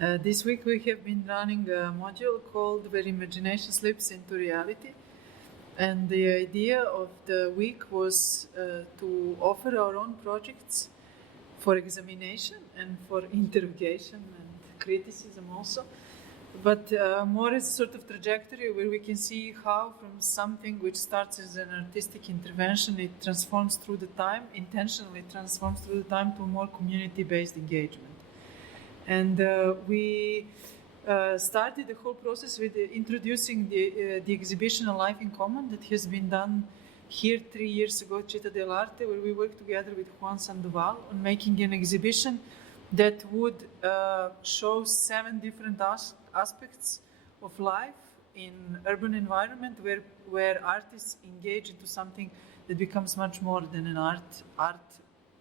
This week we have been running a module called Where Imagination Slips into Reality. And the idea of the week was to offer our own projects for examination and for interrogation and criticism also. But more as a sort of trajectory where we can see how from something which starts as an artistic intervention, it transforms through the time, intentionally transforms through the time to a more community-based engagement. And we started the whole process with introducing the exhibition A Life in Common that has been done here 3 years ago at Città dell'Arte, where we worked together with Juan Sandoval on making an exhibition that would show 7 different aspects of life in urban environment where artists engage into something that becomes much more than an art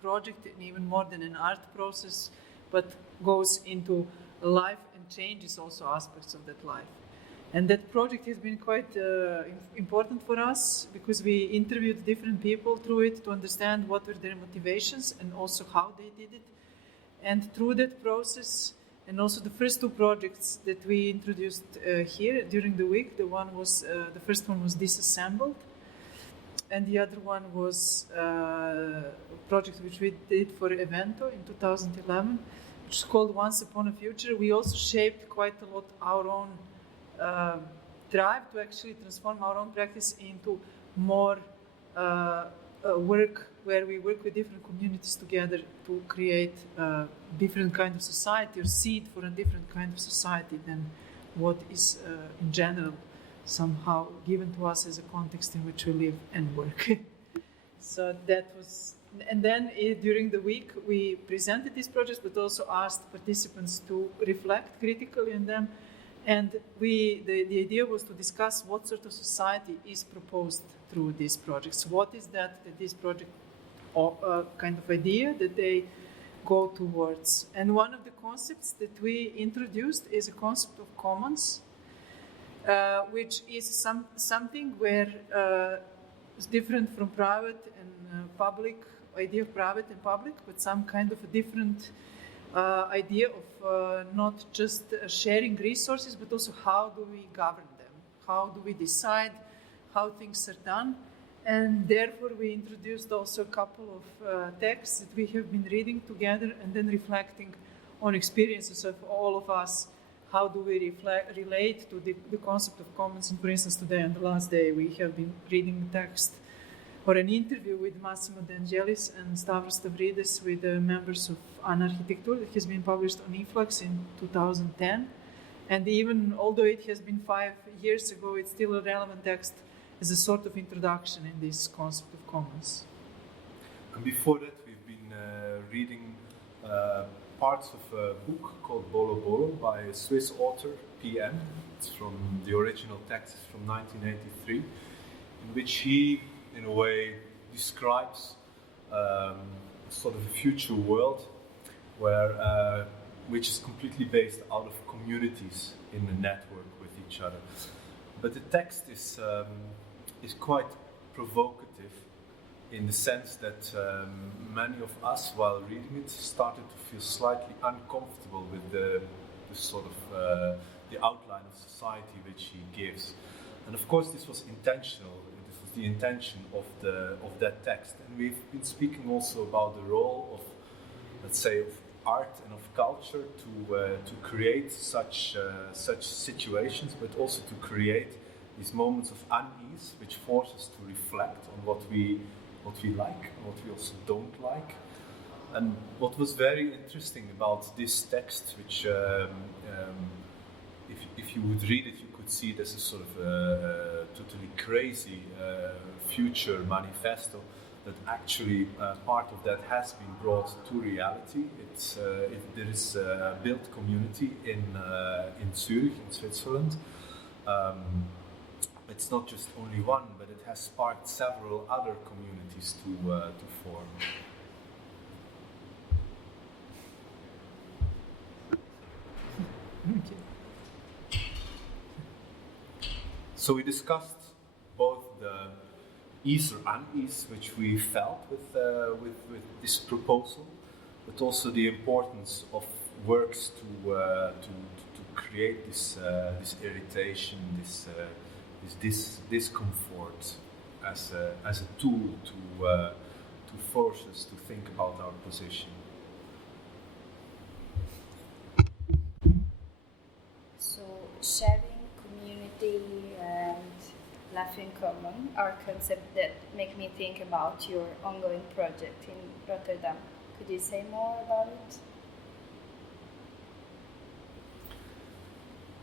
project and even more than an art process, but goes into life and changes also aspects of that life. And that project has been quite important for us because we interviewed different people through it to understand what were their motivations and also how they did it. And through that process, and also the first 2 projects that we introduced here during the week, the first one was Disassembled, and the other one was a project which we did for Evento in 2011, which is called Once Upon a Future. We also shaped quite a lot our own drive to actually transform our own practice into more work where we work with different communities together to create a different kind of society or seed for a different kind of society than what is in general somehow given to us as a context in which we live and work. So that was, and then during the week we presented these projects but also asked participants to reflect critically on them. And the idea was to discuss what sort of society is proposed through these projects. What is that this project kind of idea that they go towards? And one of the concepts that we introduced is a concept of commons, which is something where it's different from private and public, idea of private and public, but some kind of a different idea of not just sharing resources, but also how do we govern them? How do we decide how things are done? And therefore we introduced also a couple of texts that we have been reading together and then reflecting on experiences of all of us. How do we relate to the concept of commons? And for instance, today on the last day, we have been reading a text or an interview with Massimo De Angelis and Stavros Stavridis with members of Anarchitecture that has been published on Influx in 2010. And even although it has been 5 years ago, it's still a relevant text as a sort of introduction in this concept of commons. And before that, we've been reading parts of a book called Bolo Bolo by a Swiss author, PM. It's from the original text is from 1983, in which he, in a way, describes sort of a future world where which is completely based out of communities in a network with each other. But the text is quite provocative in the sense that many of us, while reading it, started to feel slightly uncomfortable with the sort of the outline of society which he gives. And of course, this was intentional. This was the intention of that text. And we've been speaking also about the role of, let's say, of art and of culture to create such situations, but also to create these moments of unease, which force us to reflect on what we like and what we also don't like. And what was very interesting about this text, which if you would read it, you could see it as a sort of a totally crazy future manifesto, that actually part of that has been brought to reality. There is a built community in Zurich, in Switzerland. It's not just only one, but it has sparked several other communities to form. So we discussed both the ease or unease which we felt with this proposal, but also the importance of works to create this irritation, this discomfort as a tool to force us to think about our position. So sharing, community, and life in common are concepts that make me think about your ongoing project in Rotterdam. Could you say more about it?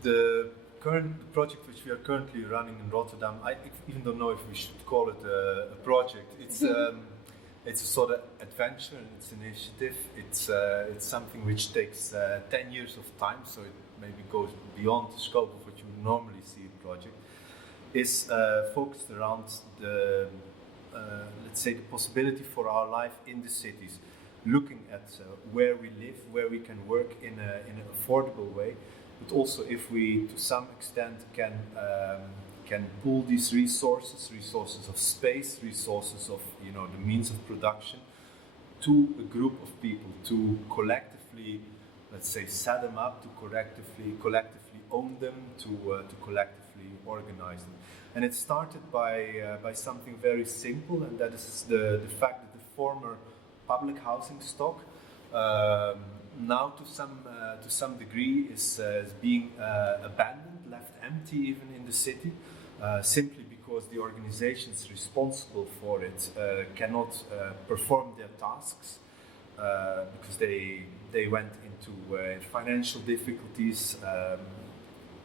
The current project which we are currently running in Rotterdam, I even don't know if we should call it a project. It's it's a sort of adventure and it's an initiative. It's something which takes 10 years of time, so it maybe goes beyond the scope of what you normally see a project. Is focused around the let's say the possibility for our life in the cities, looking at where we live, where we can work in an affordable way, but also if we to some extent can pool these resources of space, resources of the means of production, to a group of people to collectively, let's say, set them up, to collectively own them, to collectively organize them. And it started by something very simple, and that is the fact that the former public housing stock now to some degree is being abandoned, left empty even in the city, simply because the organizations responsible for it cannot perform their tasks because they went into financial difficulties,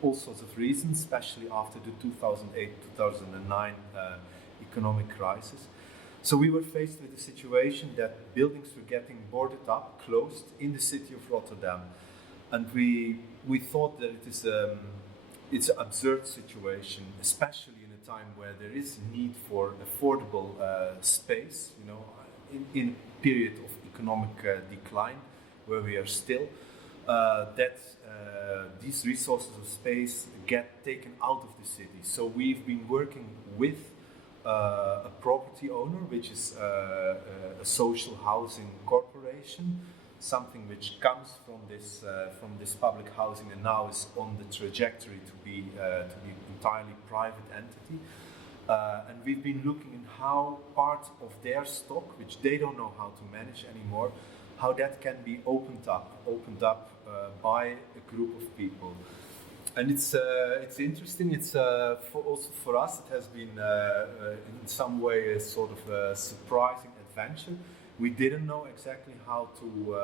all sorts of reasons, especially after the 2008-2009 economic crisis. So we were faced with the situation that buildings were getting boarded up, closed in the city of Rotterdam, and we thought that it's an absurd situation, especially in a time where there is need for affordable space, in a period of economic decline, where we are still, that these resources of space get taken out of the city. So we've been working with a property owner, which is a social housing corporation, something which comes from this public housing and now is on the trajectory to be entirely private entity. And we've been looking in how part of their stock, which they don't know how to manage anymore, how that can be opened up by a group of people. And it's interesting. It's also for us. It has been in some way a sort of a surprising adventure. We didn't know exactly how to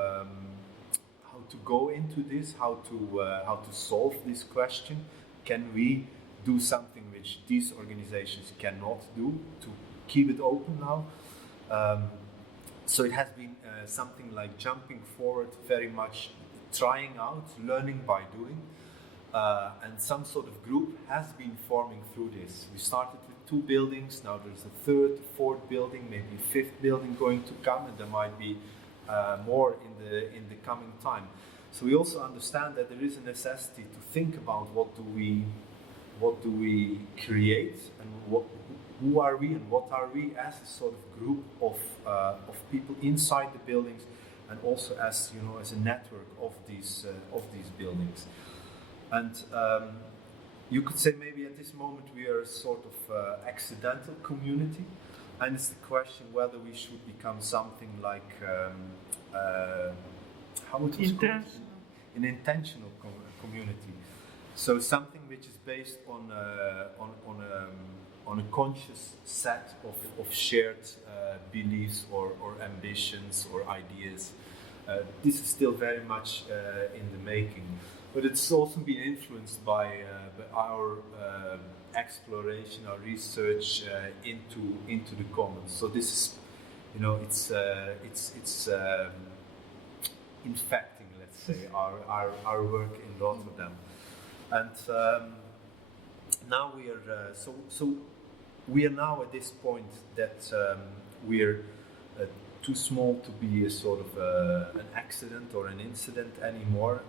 go into this, how to solve this question. Can we do something which these organizations cannot do to keep it open now? So it has been something like jumping forward, very much trying out, learning by doing. And some sort of group has been forming through this. We started with 2 buildings, now there's a 3rd, 4th building, maybe a 5th building going to come, and there might be more in the coming time. So we also understand that there is a necessity to think about what do we create, and who are we, and what are we as a sort of group of people inside the buildings, and also as as a network of these buildings. And you could say maybe at this moment we are a sort of accidental community, and it's the question whether we should become something like how it was called? An intentional community. So something which is based on a conscious set of shared beliefs or ambitions or ideas. This is still very much in the making. But it's also been influenced by our exploration, our research into the commons. So this is, it's infecting, let's say, our work in Rotterdam. And now we are so we are now at this point that we're too small to be a sort of an accident or an incident anymore,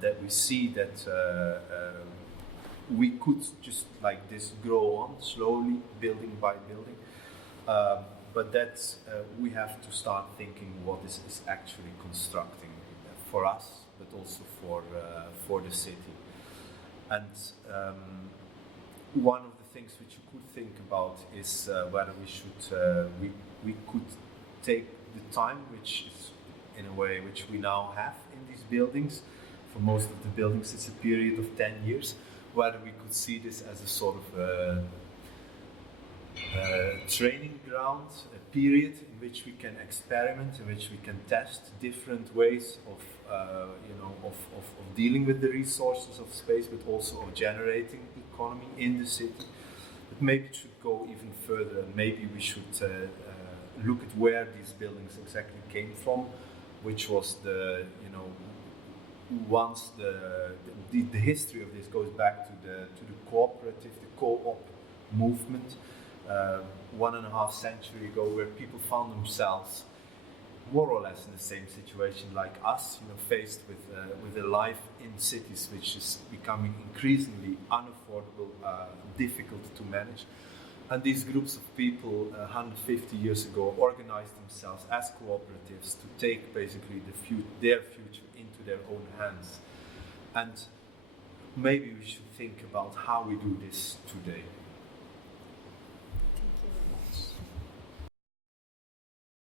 that we see that we could just like this grow on slowly, building by building, but that we have to start thinking what this is actually constructing for us but also for the city. And one of the things which you could think about is whether we should we could take the time, which is in a way which we now have in these buildings. For most of the buildings, it's a period of 10 years. Whether we could see this as a sort of training ground, a period in which we can experiment, in which we can test different ways of dealing with the resources of space, but also of generating economy in the city. But maybe it should go even further. Maybe we should look at where these buildings exactly came from, which was once the history of this goes back to the cooperative, the co-op movement, 1.5 centuries ago, where people found themselves more or less in the same situation like us, faced with a life in cities which is becoming increasingly unaffordable, difficult to manage. And these groups of people 150 years ago organized themselves as cooperatives to take basically their future into their own hands. And maybe we should think about how we do this today.